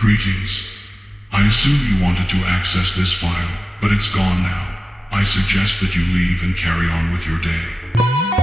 Greetings. I assume you wanted to access this file, but it's gone now. I suggest that you leave and carry on with your day.